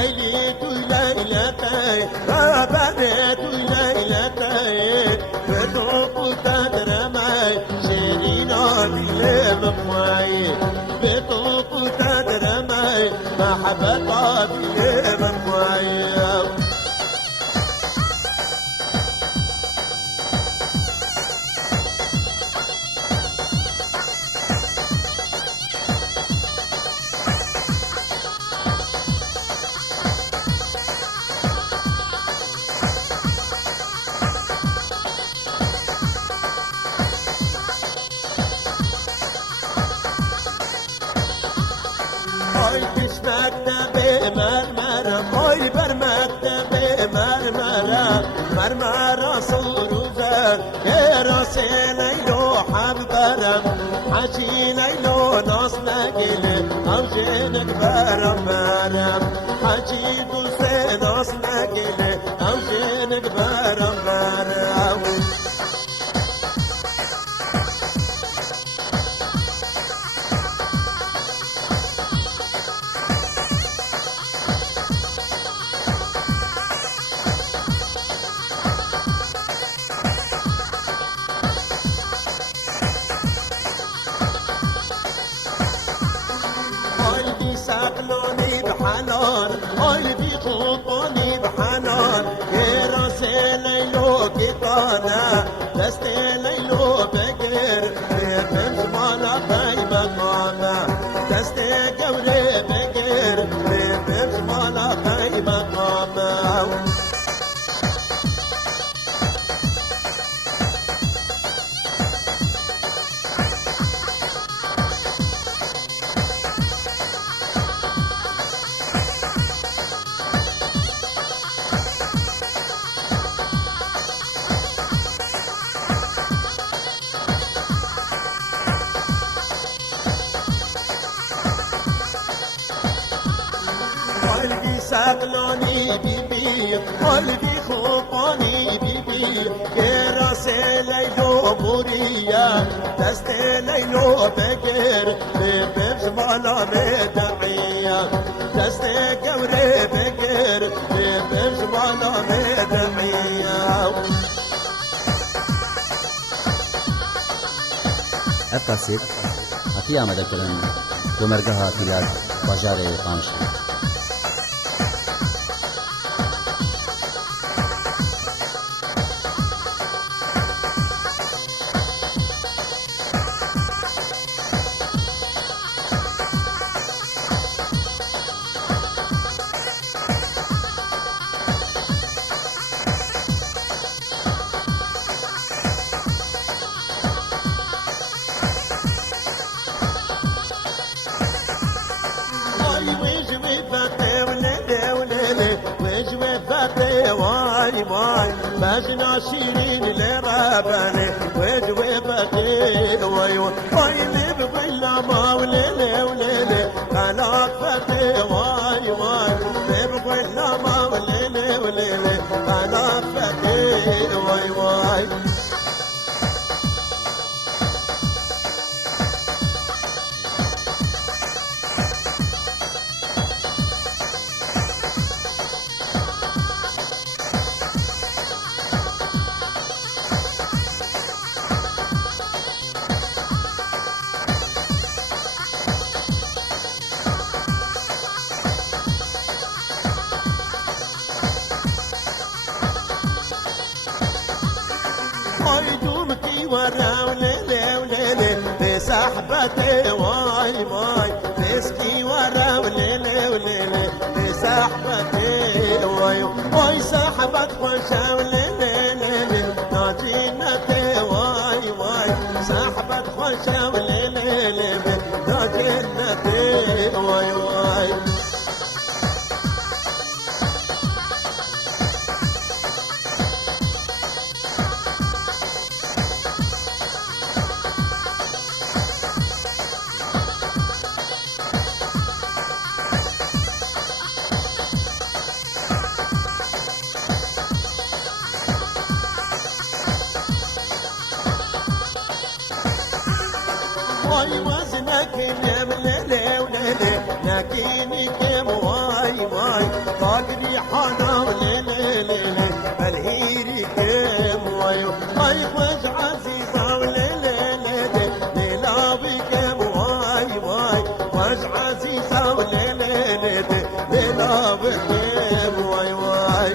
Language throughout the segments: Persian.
ليلي ليلتي رابنت ليلتي بتوق تدرمي شيرينا دي مفواي بتوق تدرمي محبة دي مفواي Oy pişmekte be mermere, oy vermekte be mermere, mermere soruzer, keraseylo habberem, hacineylo nasne gele, avjenek berem berem, haci duse nasne gele, avjenek berem berem. قلبي ساقلوني بحنان قلبي خوطوني بحنان يا راسي ليلو كيطانا دستي ليلو بقر بيبن زمانا خيمة مانا دستي قوري بقر بيبن زمانا خيمة مانا قلبي ساقلوني بيبي قلبي خوطوني بيبي كراسي ليلو بوريا دستي ليلو بقر بيبي زمانا مدعية دستي قوري بقر بيبي زمانا مدعية ev kaset hatiye amade kirin domergeha Filat bajarê Qamşê. واي واي ماجنا شيرين لرابني وجوبتي واي واي اللي بقول ما وليلي وليلي انا فتي واي واي اللي بقول ما وليلي وليلي انا فتي واي واي دومتي ورا وليلي وليلي بسحبتي واي واي مسكي ورا وليلي وليلي بسحبتي واي واي سحبت خوشة وليلي ليلي ناجينتي واي واي سحبت خوشة وليلي ليلي ناجينتي واي واي واي وزنك لملة وليلة لكني كم واي واي قادري حنا وليلة بالهيري كم واي واي وز عزيزة وليلة ليلة بكم واي واي وز عزيزة وليلة ليلة بكم واي واي واي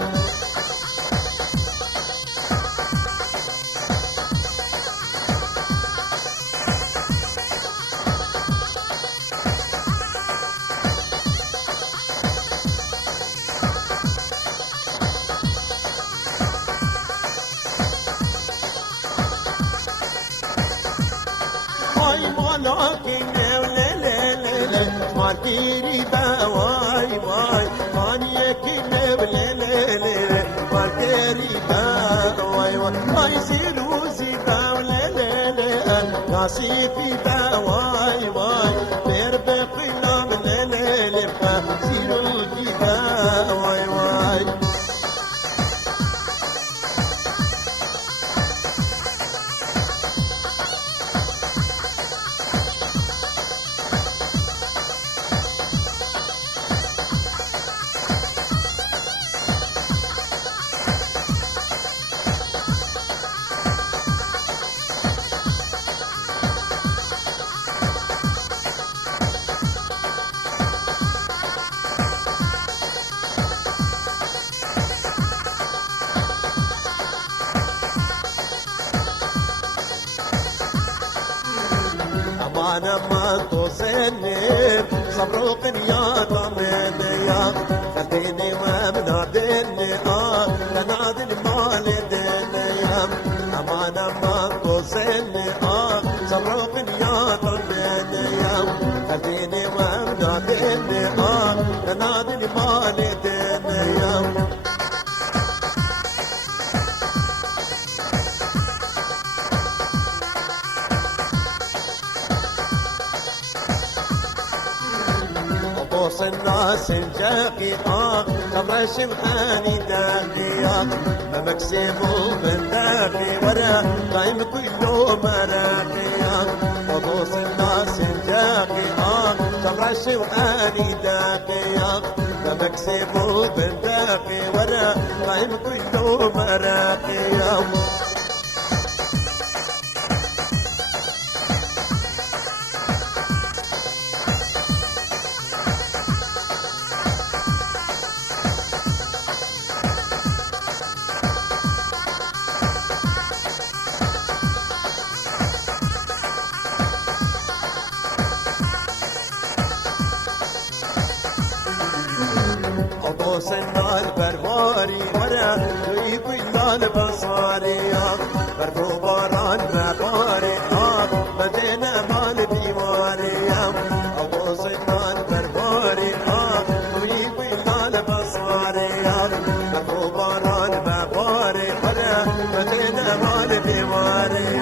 ملاكي ولا لا لا لا ما تيري با واي واي ماني كنا ولا لا لا ما تيري با واي واي ما يصيروا زيبا ولا لا لا نصيبي با واي واي تربق لنا ولا لا لا يصيروا زيبا واي واي أنا ما توصلني صبروك يا ضمن يا خليني ومنادني تنادي مال الدنيا أنا ما توصلني صبروك يا ضمن يا خليني ومنادني تنادي مال الدنيا قوس الناس الجاقي قبر شمحاني داقي ما مكسبه من داقي ورا قايم كله مراقي قوس الناس الجاقي قبر شمحاني داقي ما مكسبه من داقي ورا قايم كله مراقي قوس النار برباري ورا ويبيلال بصاري برفو باران مباري مدينة مال بيواري قوس النار برباري ويبيلال بصاري برفو باران مباري ورا مدينة مال بيواري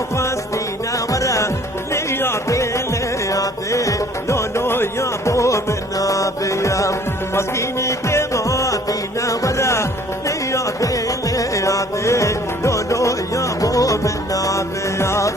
قصدينا ورا نياتي نياتي لو لو يا بو منا بيا مسكيني كماتينا ورا نياتي نياتي لو لو يا بو منا بيا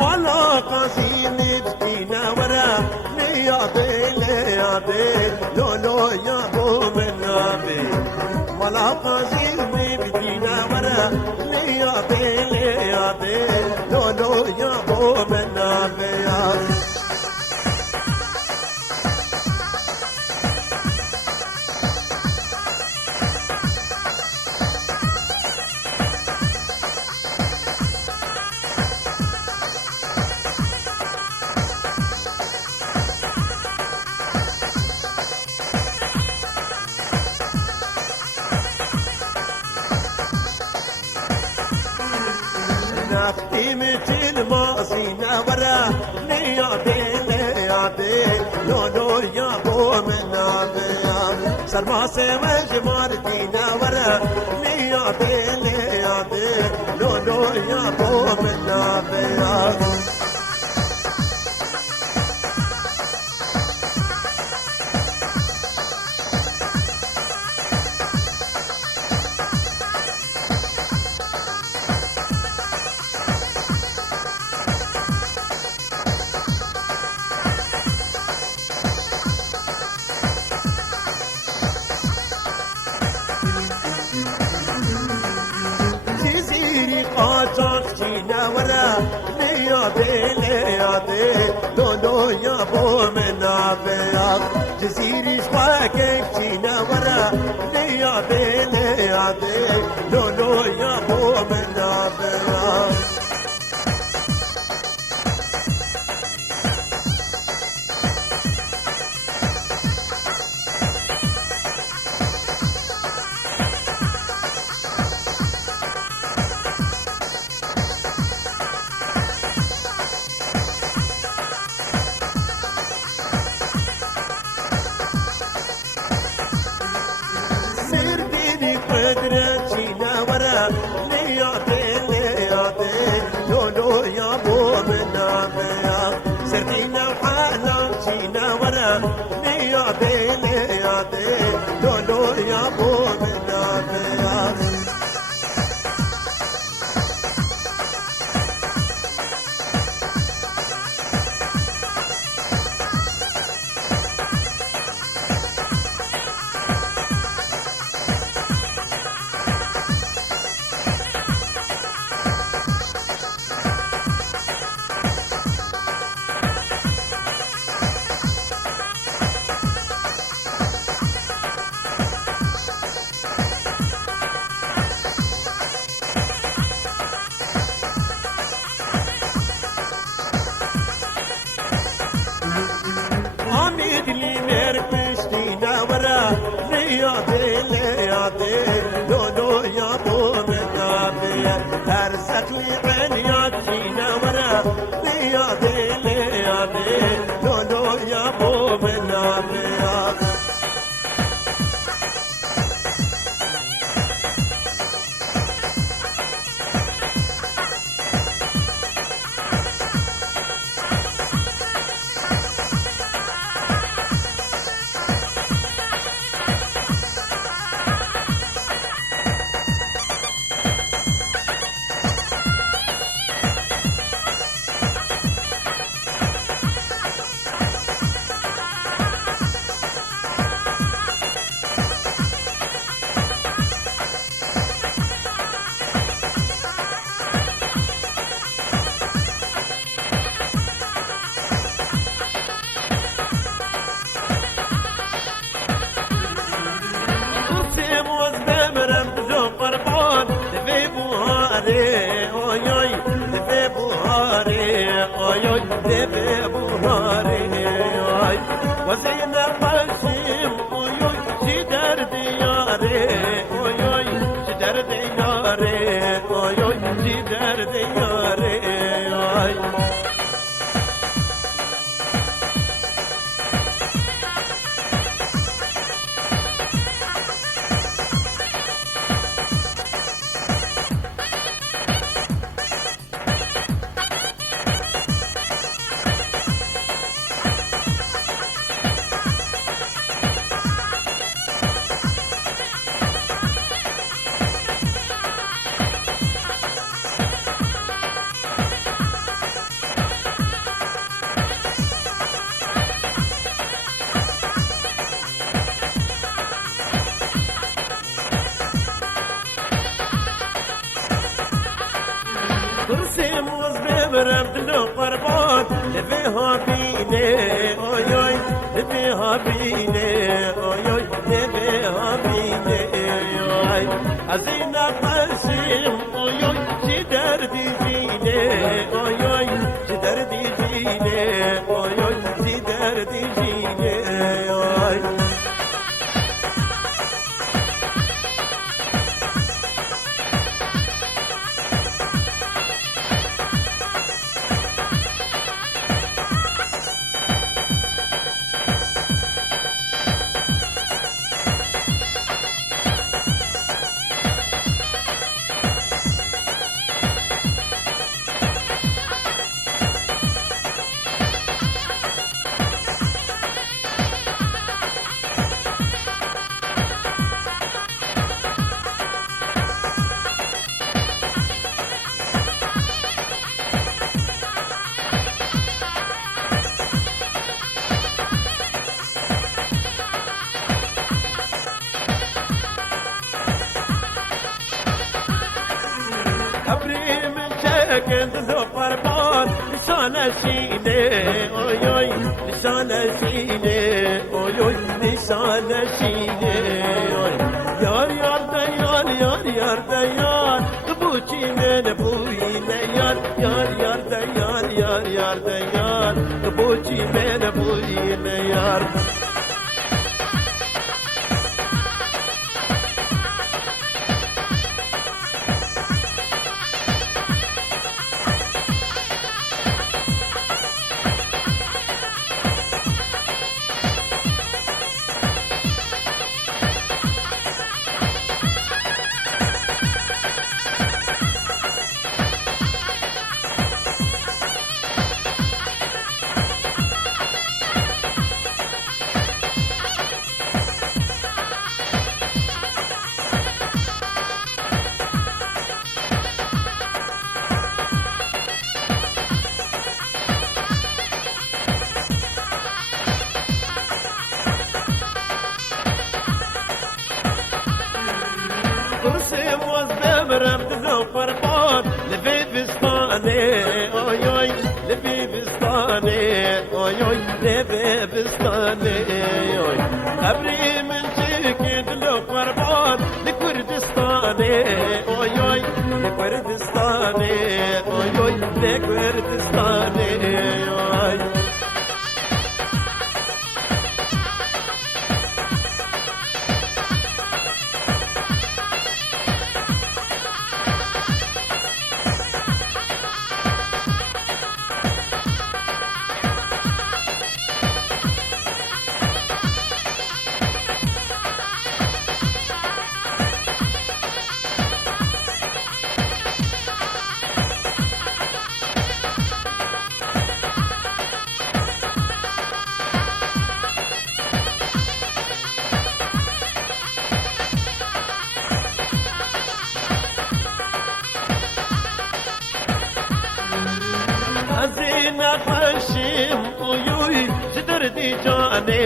ولا قاسين بدينا ورا نيابي نيابي لو لو يا بو منابي ولا قاسين بدينا ورا نيابي نيابي لو لو يا بو منابي نفتي مثل ما سينا ورا نيادي نيادي لو لو يا بو منابي سرما سے مجمار دینا ورا نيادي نيادي لو لو يا بو منابي قاچاق جينا ورا نيادي نيادي لو لو يا بو منابي جزيري شواكك جينا ورا نيادي نيادي لو لو يا بو منابي قدرت جينا ورا نيادي نيادي لو لو يا بو منابي سردينا وحالا جينا ورا نيادي نيادي لو لو يا بو منابي عميدلي مركشتينا ورا نيادي نيادي لو لو يا بو منابي ارسكلي عنيات جينا ورا نيادي نيادي لو لو يا بو منابي بهاره آیای به بهاره آیای به بهاره آی وزین نقاشیم آیای چی در دیاره آیای چی در دیاره آیای چی در دیاره آی Kursimuz bebrem dilo parbat Levi habine oy oy Levi habine oy oy Levi habine oy Azina qasim oy oy Cidar dijine oy oy Cidar dijine oy oy Cidar dijine oy كنت ذكر بار لسان سيني اوي اوي لسان سيني اوي اوي لسان سيني اوي يار يار ديار يار يار ديار تبوچي من بوي يار يار يار ديار يار يار ديار تبوچي من بوي يار كرسي موز بمرم دلو قربان لفي بستاني اوي اوي لفي بستاني اوي اوي لفي بستاني اوي قبري من جيكي دلو قربان لكردستاني اوي اوي لكردستاني اوي اوي لكردستاني اوي حزينة خشيم أيوي سدردي جاني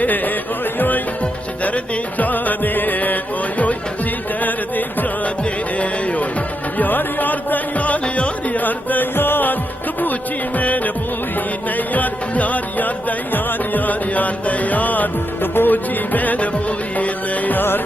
أيوي سدردي جاني أيوي سدردي جاني أيوي يار يار ديال يار يار ديال تبوچي من بوي نيار يار يار ديال يار يار ديال تبوچي من بوي نيار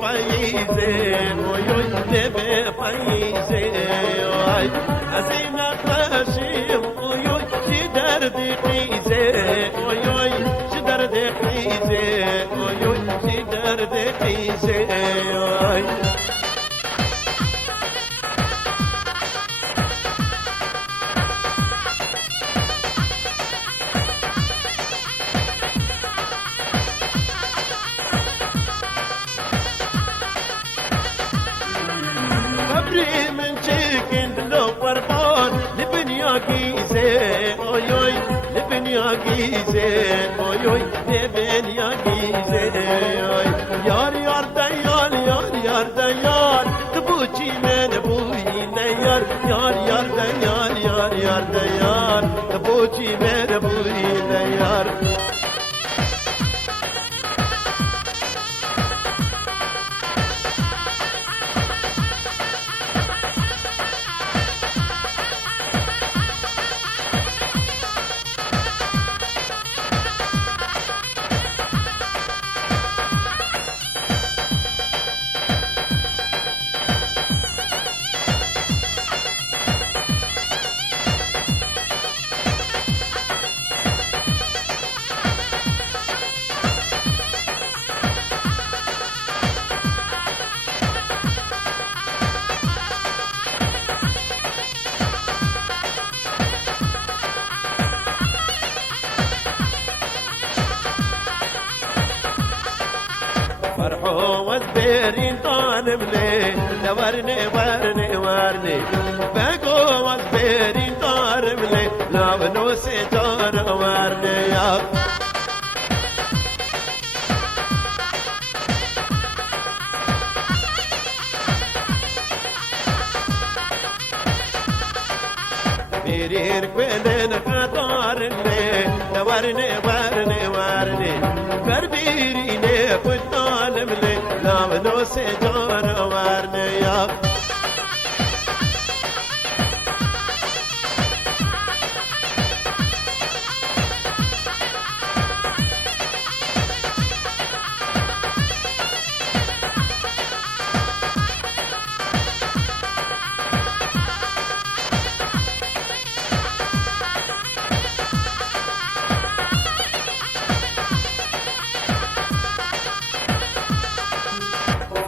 پاییزه اوی اوی لب پاییزه اوی هزینه خشیم اوی اوی چی درد خیزه اوی اوی چی درد خیزه اوی اوی چی درد خیزه اوی قبري من شكن لو قربان لبنيا جيزة اوي اوي لبنيا جيزة اوي اوي لبنيا جيزة اوي يار يار ديار يار يار ديار تبوشي من ابوي نيار يار يار ديار يار يار ديار تبوشي من ابوي نيار فرحو والبيرين طالب لي دورني ورني ورني بقو والبيرين طالب لي لا بنوسي دور ورني يا بيرين كوينين خطار لي دورني ورني ورني بربيريني طالب لي لا بنوسي دور ورني يا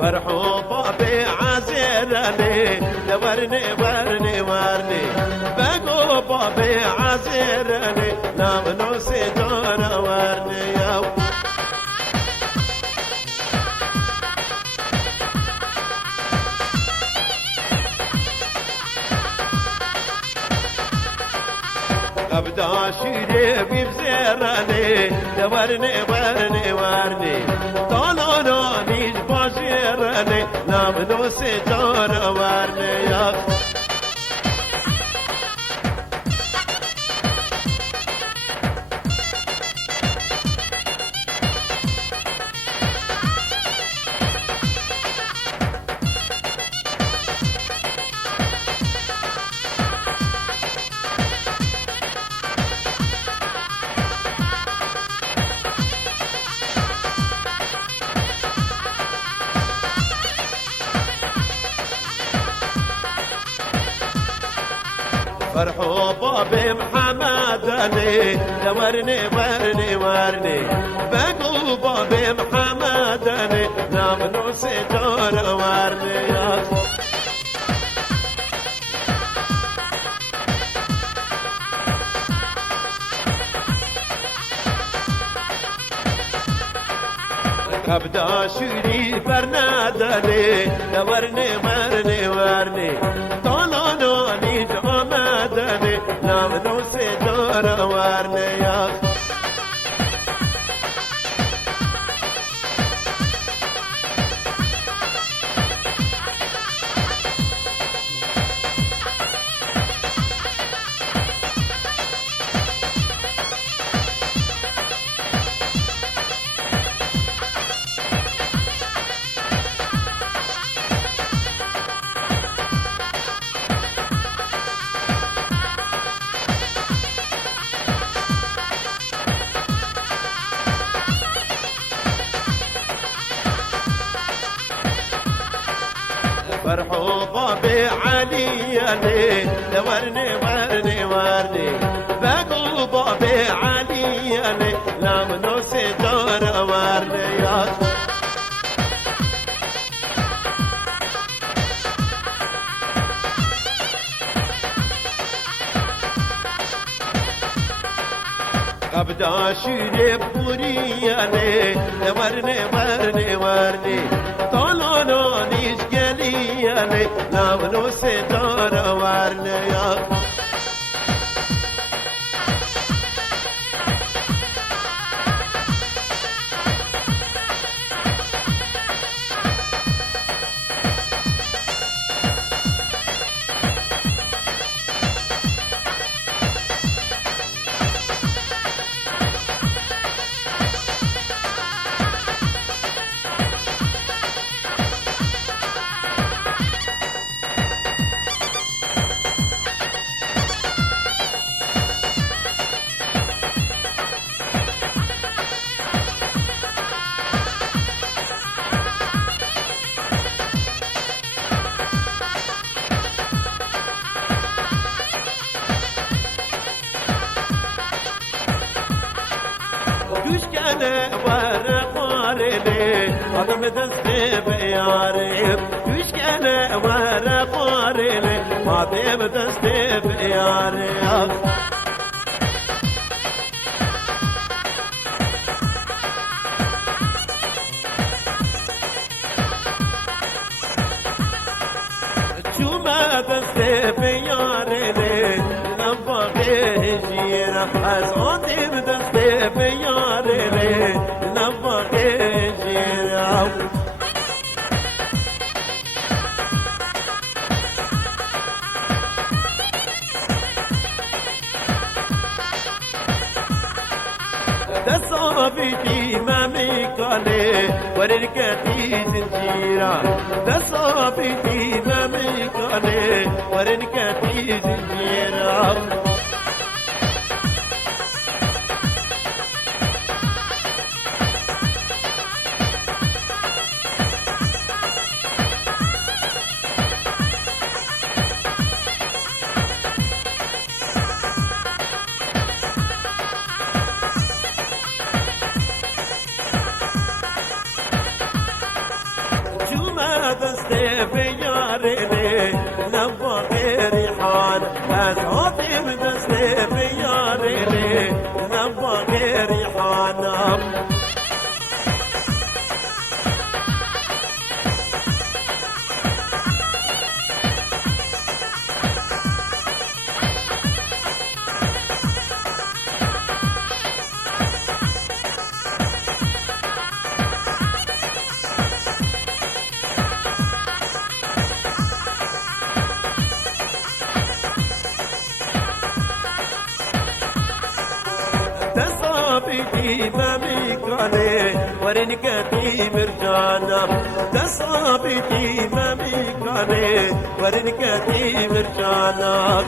فرحو بابي عزيرني دورني ورني ورني بقو بابي عزيرني لا بنوسي دور ورني يا ابدا شيري بزيرني دورني ورني ورني طالوني باشيرني لا بنوسي دور ورني يا فرحو بابي محمد علي دورني ورني ورني بقو بابي محمد علي نام نوسي دور ورني يا ابدا شيري برنادلي دورني ورني ورني طالوني جمادلي نام نوسي دور ورني يا مرحوبا بعلي علي ورني ورني ورني بقوبا بعلي علي لا منوسي دور ورني يا ابدا شيري بوري علي ورني ورني ورني طولونو نيش قلي علي لا منوسي دور ورني يا دوش کنه ورقارلی آدم دست بیاره دوش کنه ورقارلی آدم دست بیاره چوما دست بیاره نباقی جیرا از آدم دست بیاره نباقی جیرا دصابتي ما ميكالي ورنكتي زنجيرا دصابتي ما ميكالي ورنكتي زنجيرا دسته بیاره نوا ریحان از آتیم دسته بیاره نوا ریحانم دصابتي بميكاني ورنكتي مرجانا دصابتي بميكاني ورنكتي مرجانا